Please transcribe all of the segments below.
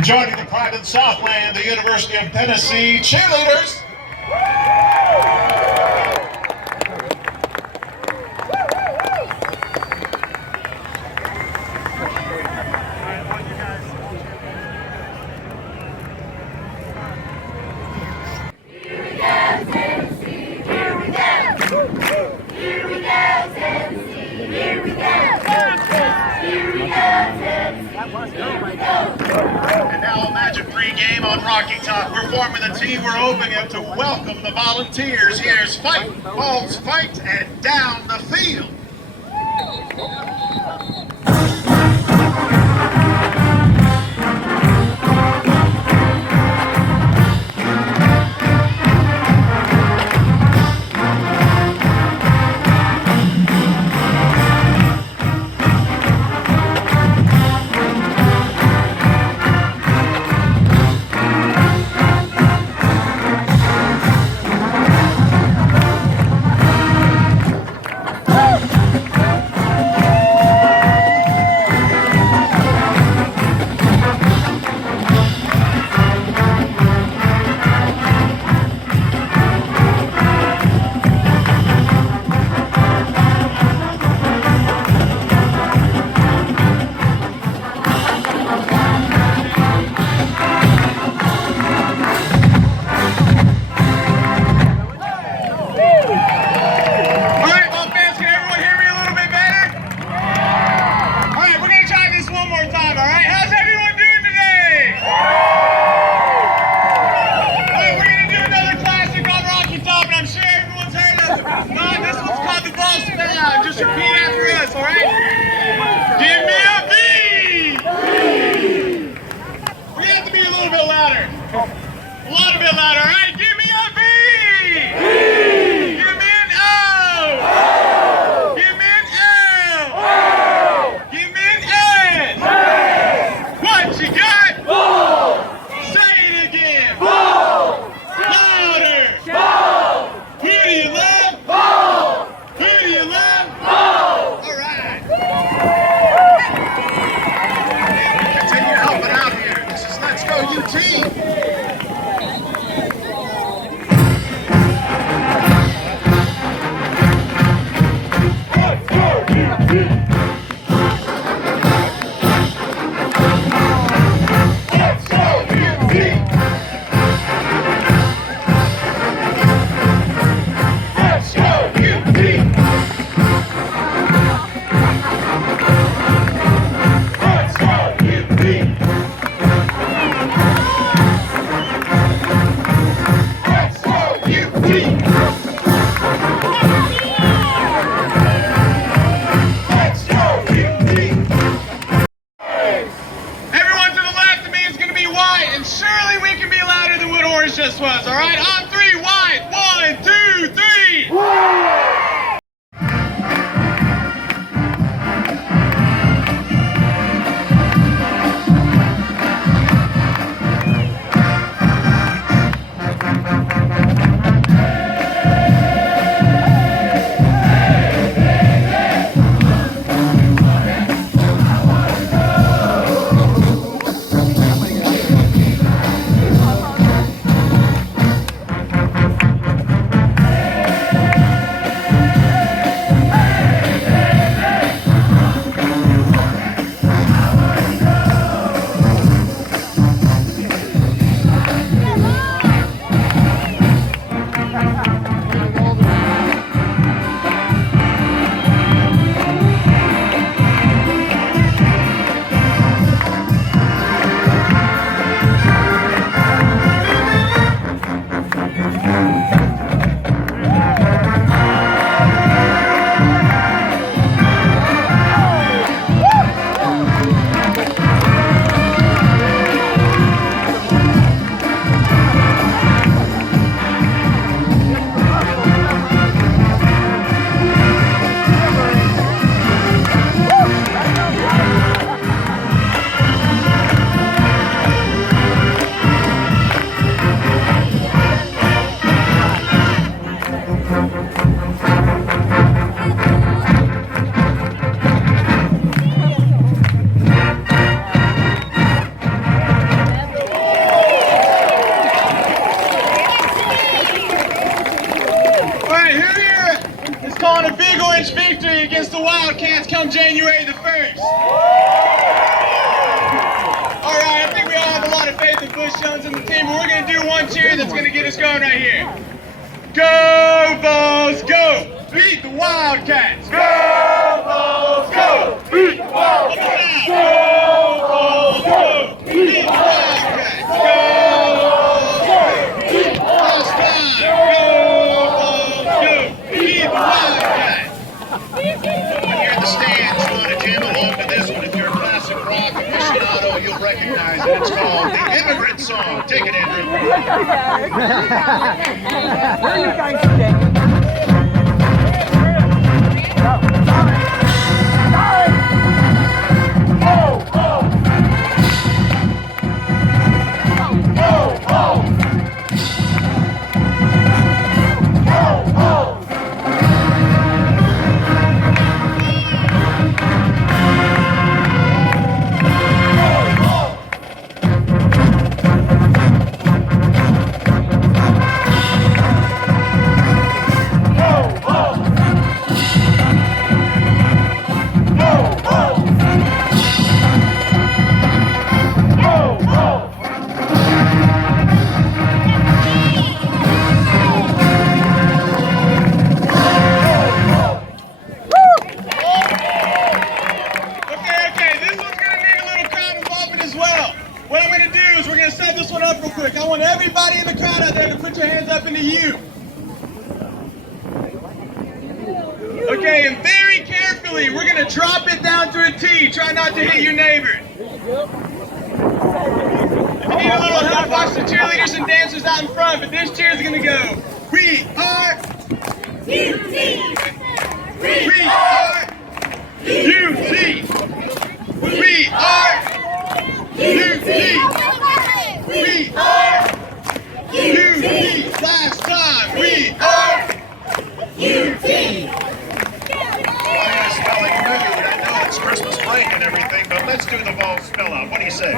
And joining the pride of the Southland, the University of Tennessee Cheerleaders. And now imagine pre-game on Rocky Top. We're forming the team. We're opening up to welcome the volunteers. Here's fight, balls, fight, and down the field. Just repeat after us, all right? Give me a B! We have to be a little bit louder. A little bit louder, all right? Give me a B! Give me an O! Give me an L! Give me an S! What you got? Ball! Say it again! Ball! Louder! Ball! Who do you love? Ball! Who do you love? Ball! All right. Continue helping out here. This is Let's Go UT. Just was, all right? On three, wide. 1, 2, 3. come January the 1st. All right, I think we all have a lot of faith in Bush Jones and the team, but we're going to do one cheer that's going to get us going right here. Go, Vols, go! Beat the Wildcats! Go, Vols, go! Beat the Wildcats! Go, Vols, go! Beat the Wildcats! Go, Vols, go! Beat the Wildcats! Go, Vols, go! Beat the Wildcats! When you're in the stands, you want to jam along to this one. If you're a classic rock aficionado, you'll recognize it. It's called the Immigrant Song. Take it, Andrew. Where are you guys today? I want everybody in the crowd out there to put your hands up in the U. Okay, and very carefully, we're going to drop it down to a T. Try not to hit your neighbors. If you need a little help, watch the cheerleaders and dancers out in front, but this cheer is going to go. We are UT. We are UT. We are UT. We are UT. Last time, we are UT. Spelling familiar. I know it's Christmas break and everything, but let's do the Vols spell out. What do you say?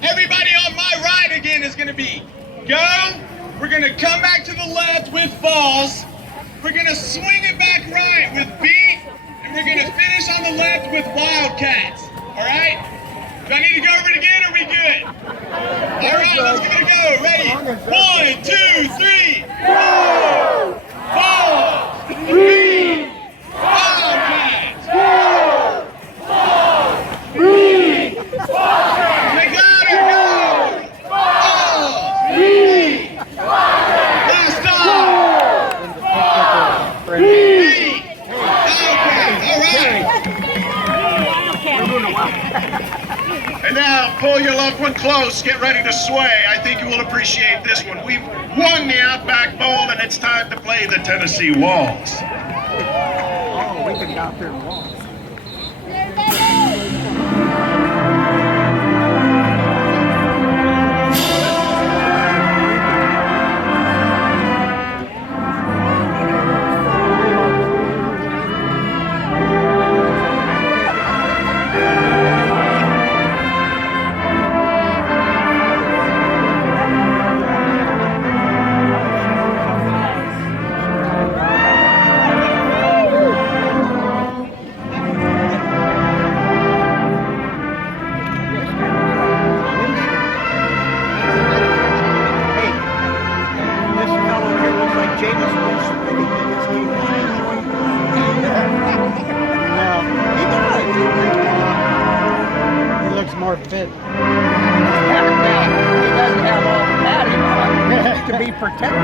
Everybody on my right again is going to be go. We're going to come back to the left with Vols. We're going to swing it back right with beat. And we're going to finish on the left with Wildcats. All right? Do I need to go over it again or are we good? All right, let's give it a go. Ready? 1, 2, 3. Go! Vols! Beat! Wildcats! Go! Vols! Beat! Wildcats! Make louder! Go! Vols! Beat! Last time! Beat! Wildcats! All right! And now, pull your loved one close, get ready to sway. I think you will appreciate this one. We've won the Outback Bowl, and it's time to play the Tennessee Walls. Oh, we can go out there and walk. gave us this. I think he just gave us a joint. No, he does. He looks more fit. Now, he doesn't have all the padding on to be protected.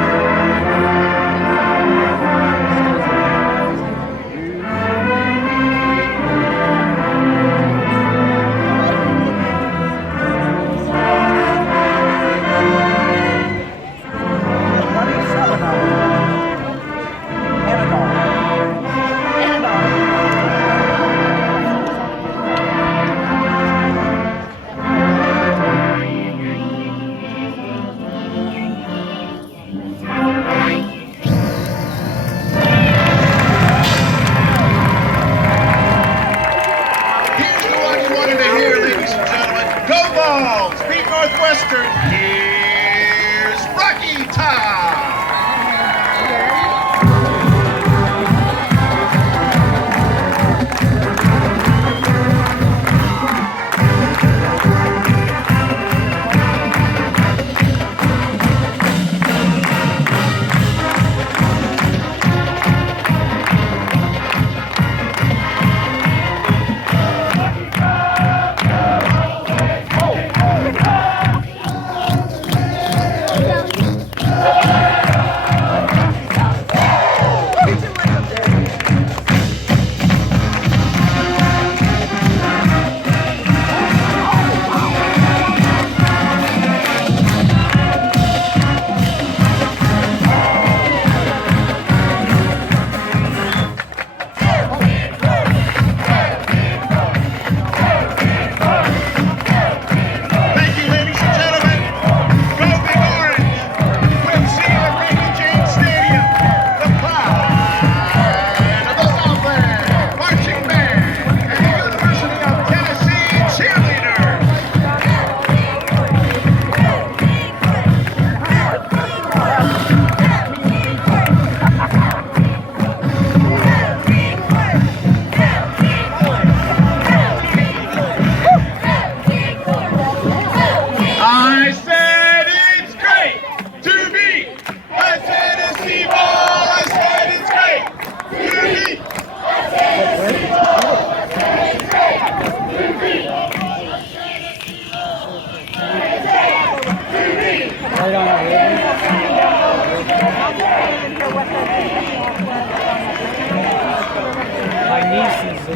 Beat Northwestern. Here's Rocky Top. My niece is a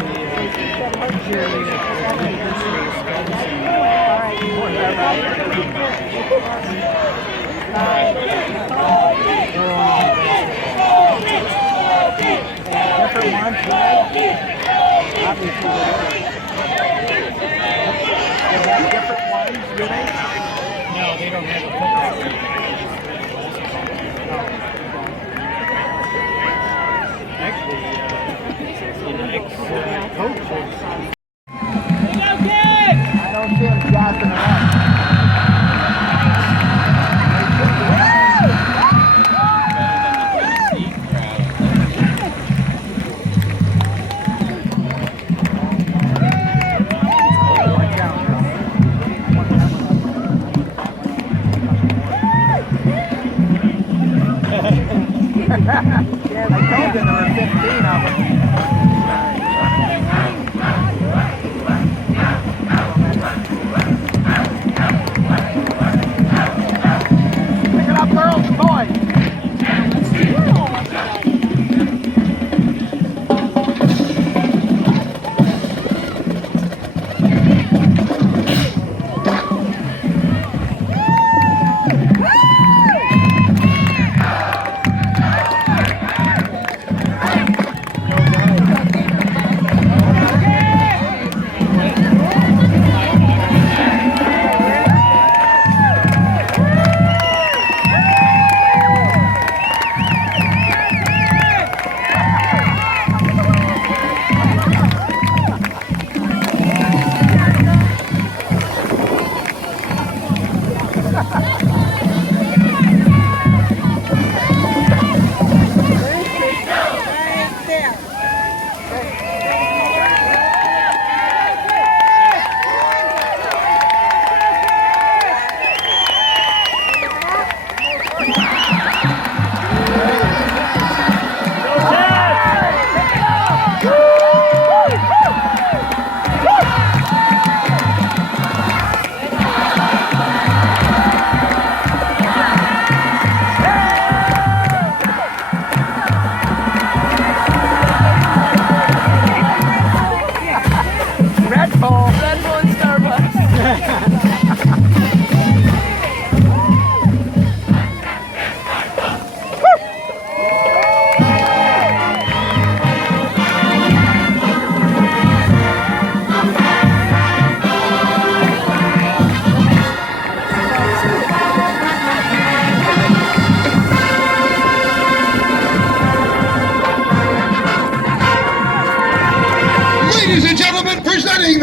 cheerleader at the University of Wisconsin. Different ones, obviously. They have different ones, do they? No, they don't have a football. Actually, ex-coach. I don't see him jacking around. Yeah, I told you there were 15 of them. Pick it up, girls and boys.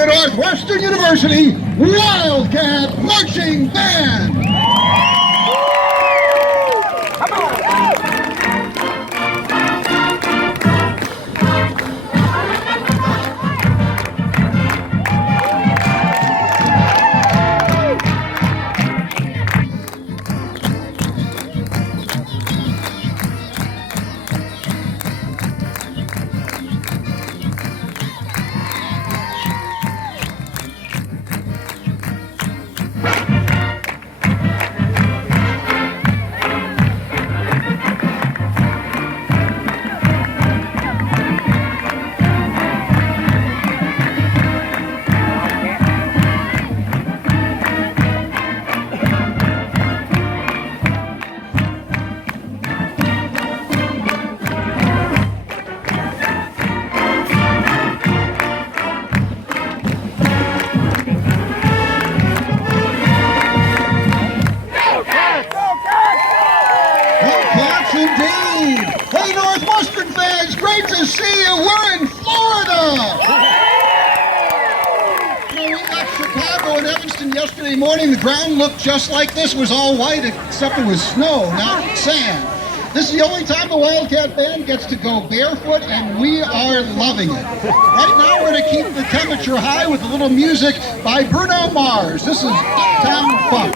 the Northwestern University Wildcat Marching Band. Indeed. Hey, Northwestern fans, great to see you. We're in Florida. You know, we left Chicago and Evanston yesterday morning. The ground looked just like this. It was all white, except it was snow, not sand. This is the only time the Wildcat Band gets to go barefoot, and we are loving it. Right now, we're going to keep the temperature high with a little music by Bruno Mars. This is Uptown Funk.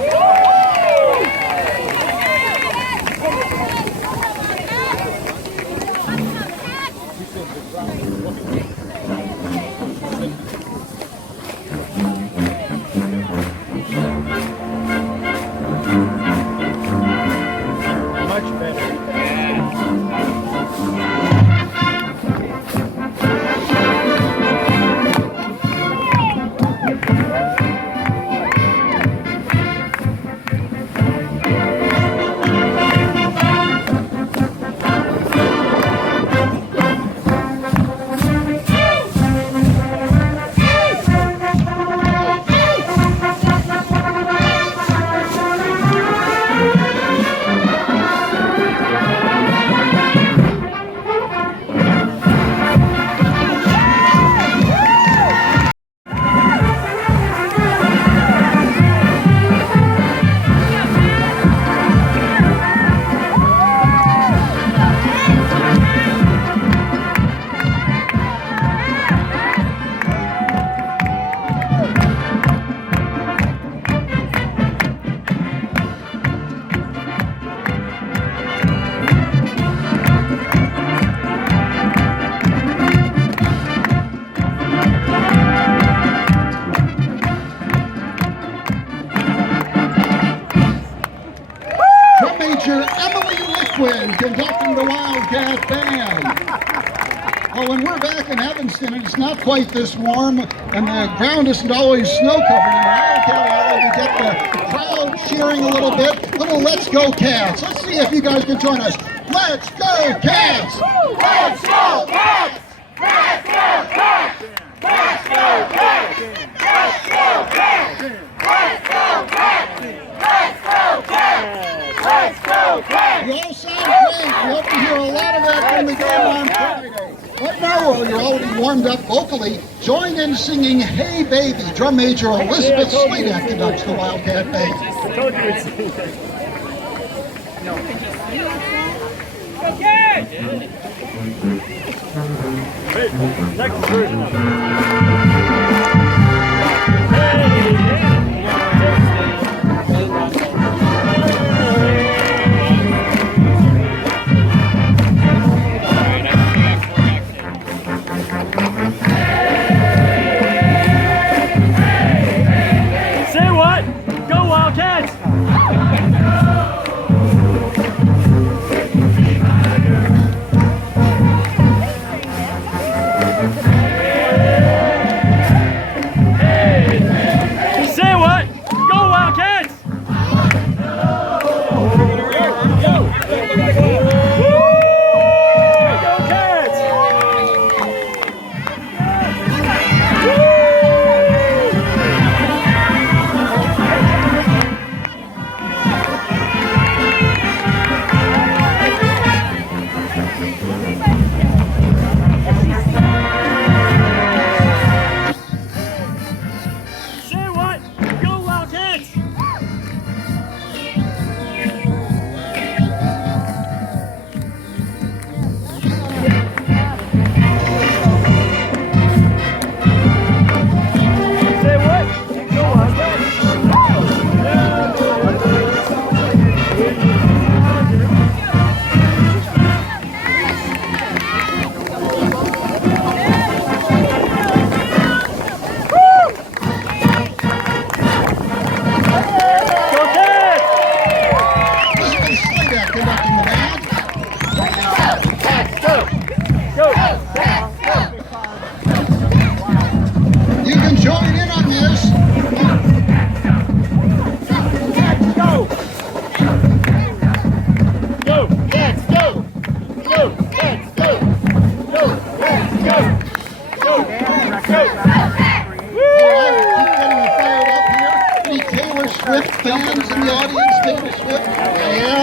Conducting the Wildcat Band. Well, when we're back in Evanston, and it's not quite this warm, and the ground isn't always snow-covered in the Wildcat Alley, we get the crowd cheering a little bit. Little Let's Go Cats. Let's see if you guys can join us. Let's go Cats! Let's go Cats! Let's go Cats! Let's go Cats! Let's go Cats! Let's go Cats! Let's go Cats! Let's go Cats! You all sound great. We hope to hear a lot of that when we go on Friday. Right now, while you're already warmed up vocally, join in singing Hey Baby. Drum major Elizabeth Sladak conducts the Wildcat Band. I told you we'd see that. Okay! Wait, next version of it. Say what? Go Wildcats!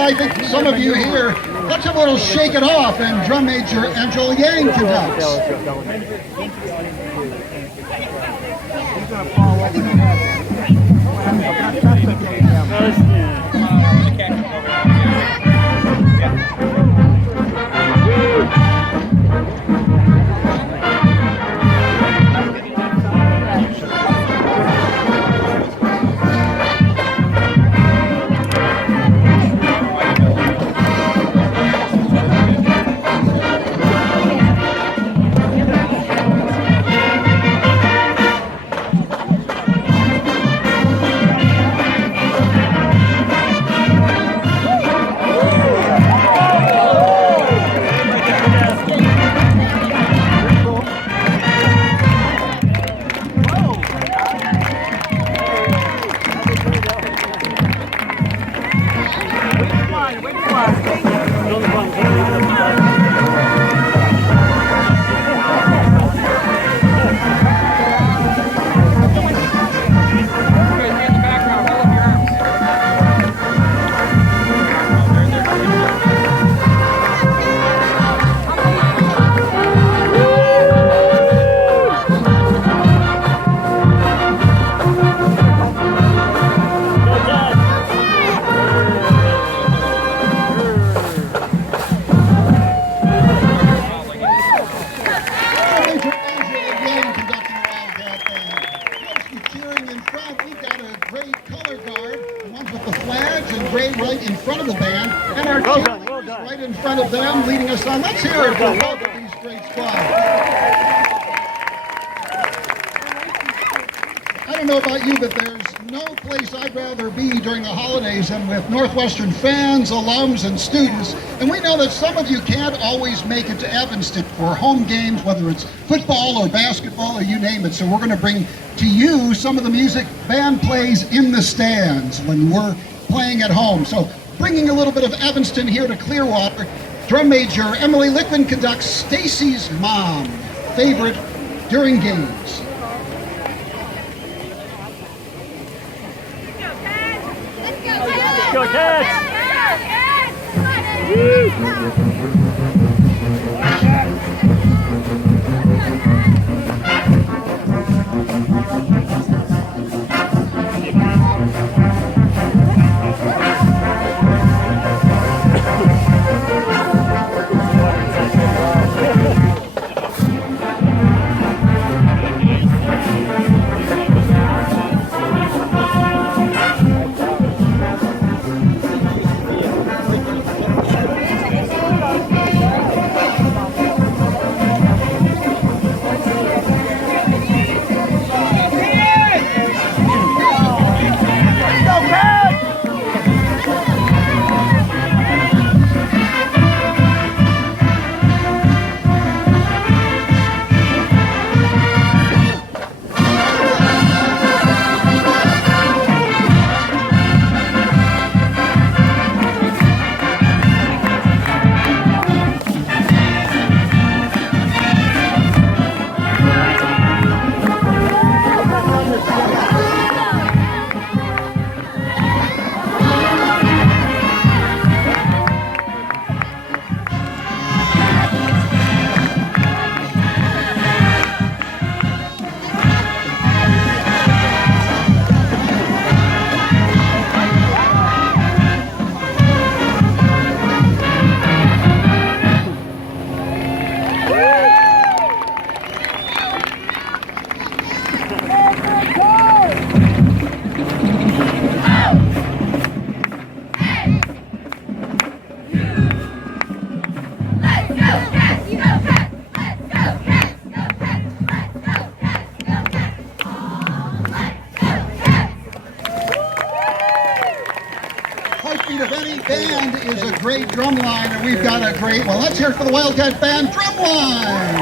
I think some of you here, let's have a little Shake It Off, and drum major Angela Yang conducts. Right in front of the band, and our cheerleaders right in front of them, leading us on. Let's hear it for both of these great squads. I don't know about you, but there's no place I'd rather be during the holidays than with Northwestern fans, alums, and students. And we know that some of you can't always make it to Evanston for home games, whether it's football or basketball or you name it. So we're going to bring to you some of the music band plays in the stands when we're playing at home. So bringing a little bit of Evanston here to Clearwater, drum major Emily Lickman conducts Stacy's Mom, favorite during games. Go Cats! Of any band is a great drum line, and we've got a great one. Let's hear it for the Wildcat Band drum line.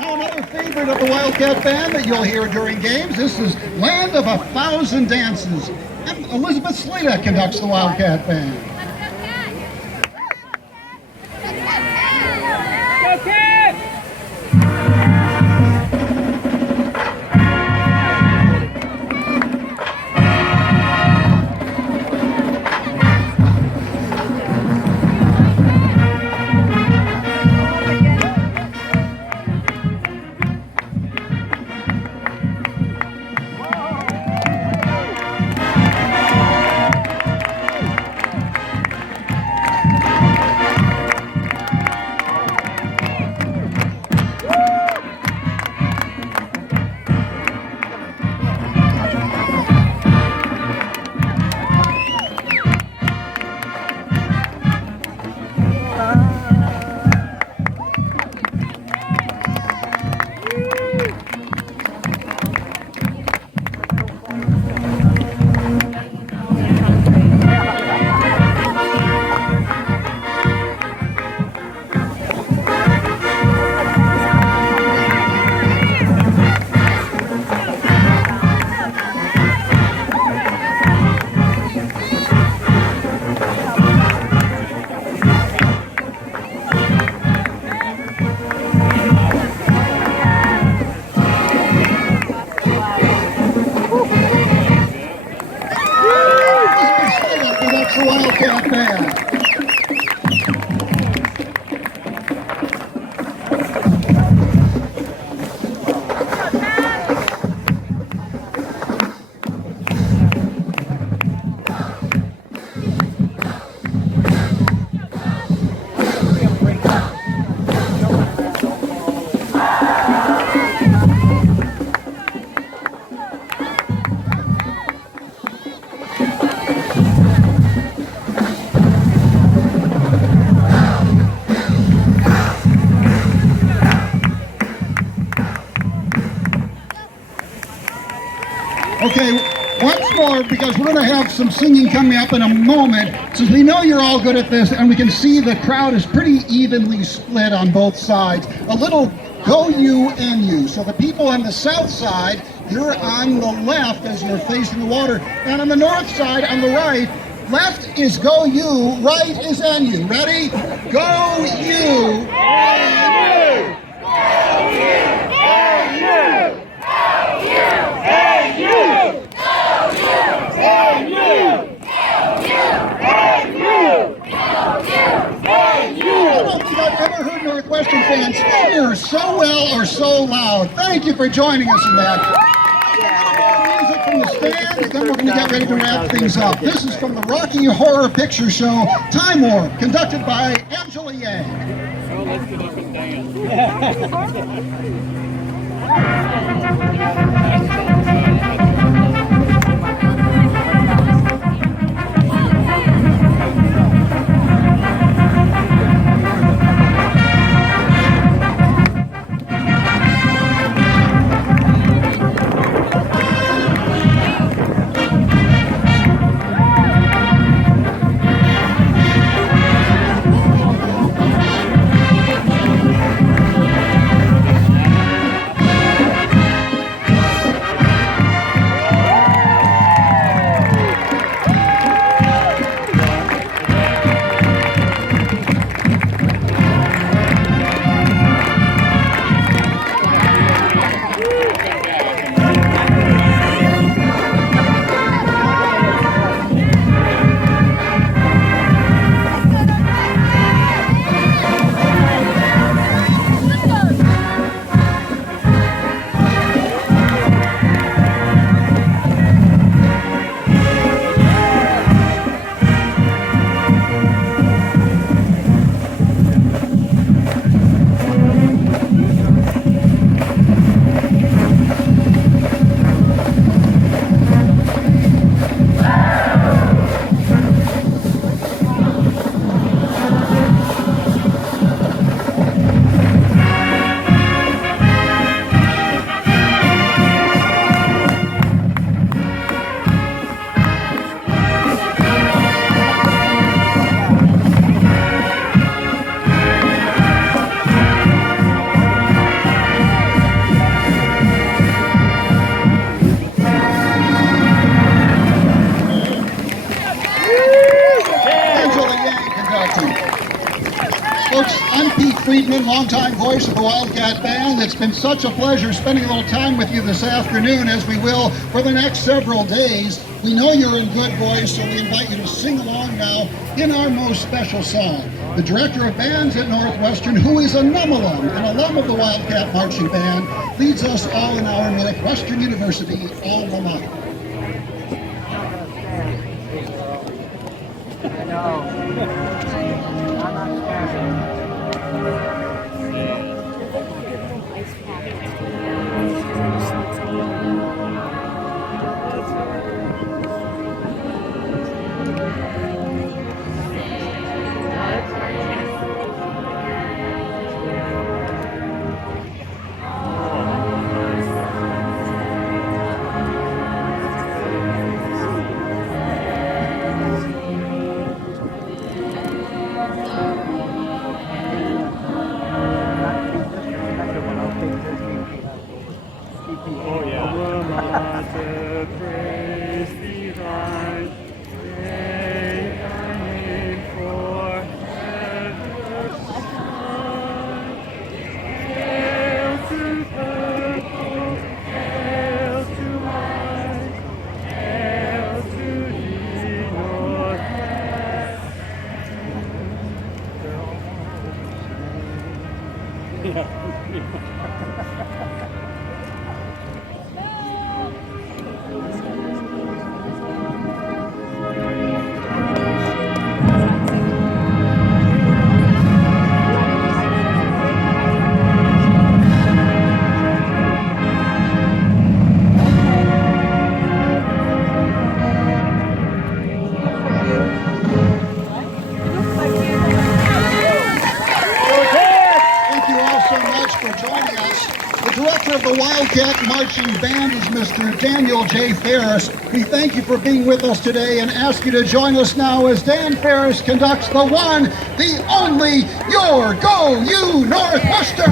Now another favorite of the Wildcat Band that you'll hear during games. This is Land of a Thousand Dances. And Elizabeth Slita conducts the Wildcat Band. Okay, once more, because we're going to have some singing coming up in a moment, since we know you're all good at this, and we can see the crowd is pretty evenly split on both sides. A little go you and you. So the people on the south side, you're on the left as you're facing the water, and on the north side, on the right, left is go you, right is and you. Ready? Go you. I don't think I've ever heard Northwestern fans cheer so well or so loud. Thank you for joining us in that. Music from the stand, and then we're going to get ready to wrap things up. This is from the Rocky Horror Picture Show, Time Warp, conducted by Angela Yang. Oh, let's get up and dance. Longtime voice of the Wildcat Band. It's been such a pleasure spending a little time with you this afternoon, as we will for the next several days. We know you're in good voice, so we invite you to sing along now in our most special song. The director of bands at Northwestern, who is an alum of the Wildcat Marching Band, leads us all in our Northwestern University alma mater. I know. I'm not standing. of the Wildcat Marching Band is Mr. Daniel J. Ferris. We thank you for being with us today and ask you to join us now as Dan Ferris conducts the one, the only, your Go You Northwestern!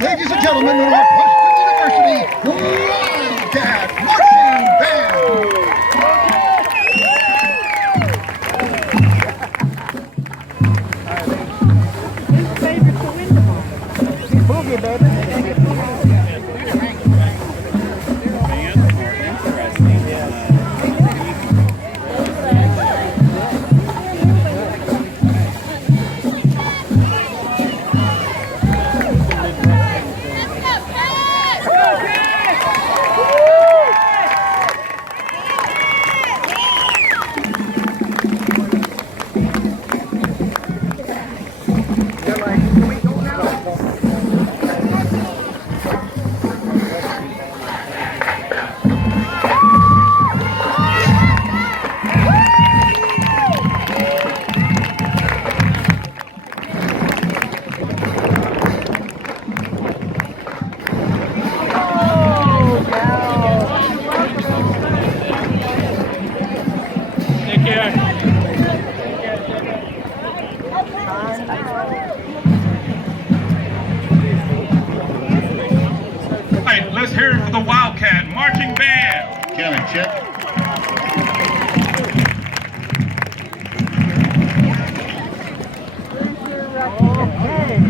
Ladies and gentlemen, the Northwestern University Wildcat Marching Band! Boogie, baby. Let's hear it for the Wildcat Marching Band. Kevin, check.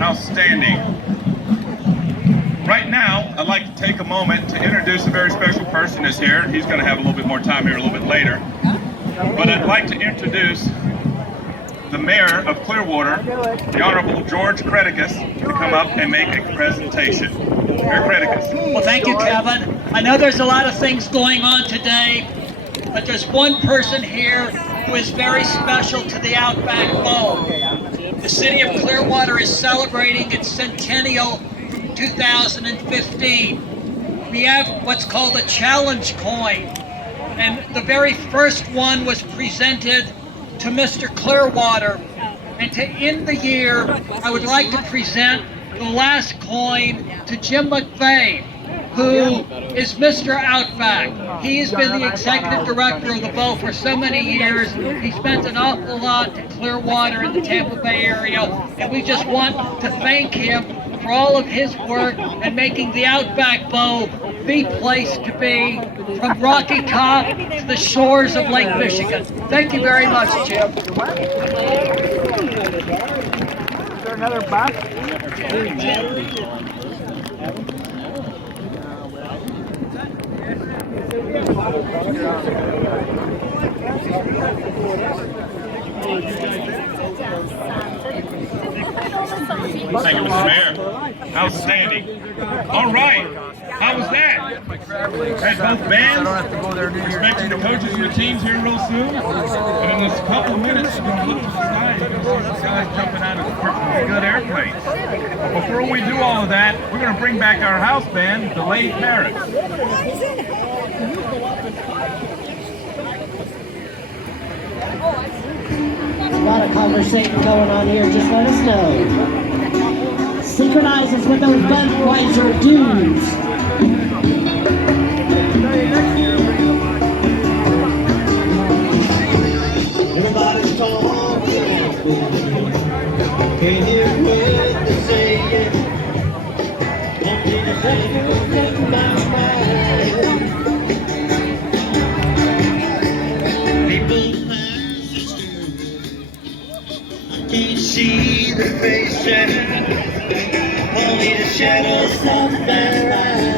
Outstanding. Right now, I'd like to take a moment to introduce a very special person that's here. He's going to have a little bit more time here a little bit later. But I'd like to introduce the mayor of Clearwater, the Honorable George Creticus, to come up and make a presentation. Mayor Creticus. Well, thank you, Kevin. I know there's a lot of things going on today, but there's one person here who is very special to the Outback Bowl. The city of Clearwater is celebrating its centennial from 2015. We have what's called a challenge coin, and the very first one was presented to Mr. Clearwater. And to end the year, I would like to present the last coin to Jim McVeigh, who is Mr. Outback. He has been the executive director of the bowl for so many years. He spent an awful lot to Clearwater in the Tampa Bay area, and we just want to thank him for all of his work and making the Outback Bowl the place to be, from Rocky Top to the shores of Lake Michigan. Thank you very much, Jim. Is there another box? Thank you, Mr. Mayor. Outstanding. All right. How was that? Had both bands. Expecting the coaches and the teams here real soon. And in this couple of minutes, you're going to look to the sky. You're going to see some guys jumping out of good airplanes. But before we do all of that, we're going to bring back our house band, the Late Paris. There's a lot of conversation going on here. Just let us know. Synchronizes with those Budweiser dudes. Everybody's talking. Can't hear what they're saying. Want me to say what's in my mind. People, my sisters, share. Only the shadows of their eyes.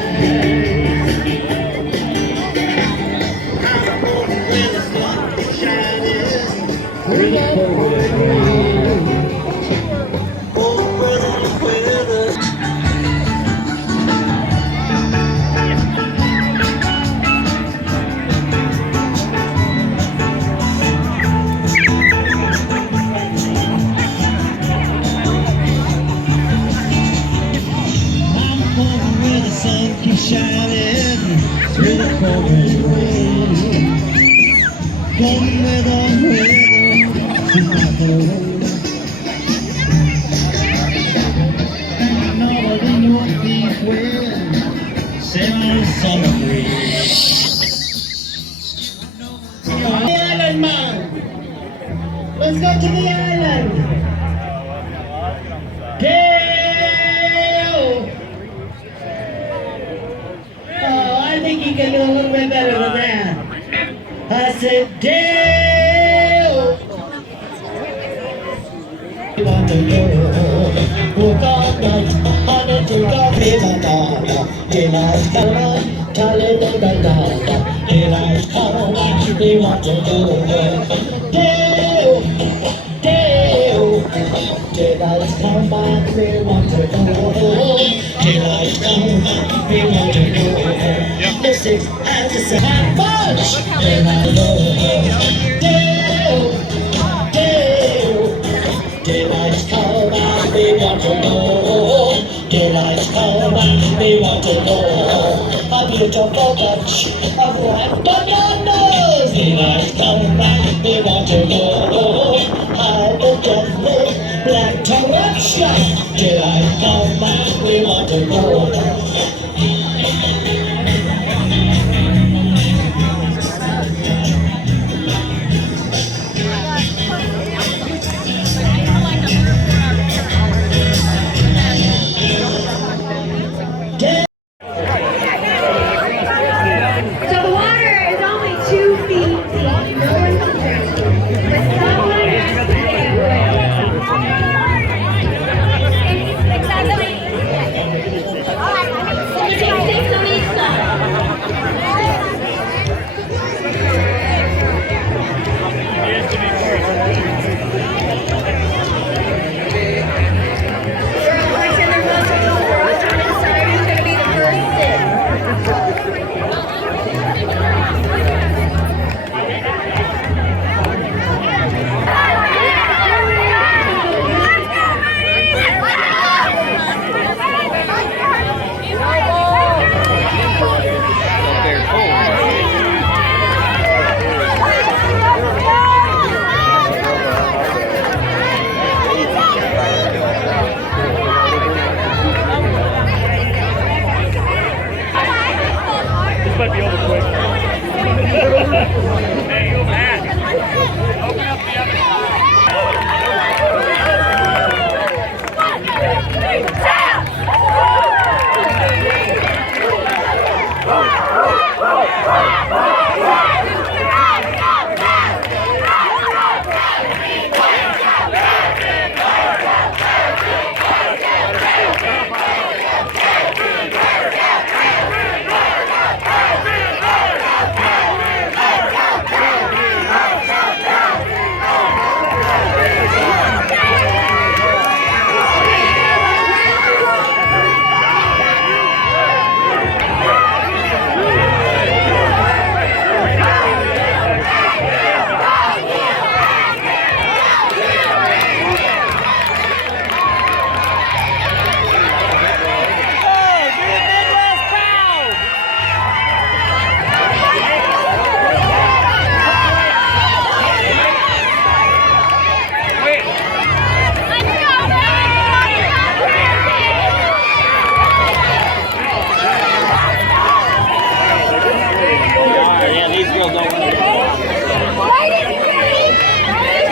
I'm going where the sun is shining through the pouring rain. Going where the sun keeps shining through the pouring rain. Going where the weather is not the rain. And I know that in your deep wind, sailing summer breeze. The island man, let's go to the island. I think he can do a little bit better than that. I said, Dale. You want to go, walk all night, honey, take off his dada. Daylight's coming, da-da-da-da-da. Daylight's coming, we want to go. Dale, Dale. Daylight's coming, we want to go. Daylight's coming, we want to go. Mystic has to say how much. And I know Dale, Dale. Daylight's coming, we want to go. Daylight's coming, we want to go. A beautiful bunch of white bananas. Daylight's coming, we want to go. Hide the deadly black tarantula. Daylight's coming, we want to go. So the water is only 2 feet deep. No one's thirsty. But someone has to get away. Exactly. Take 6 on each side. Might be over quick. Hey, you Matt. Open up the other Ladies, ready?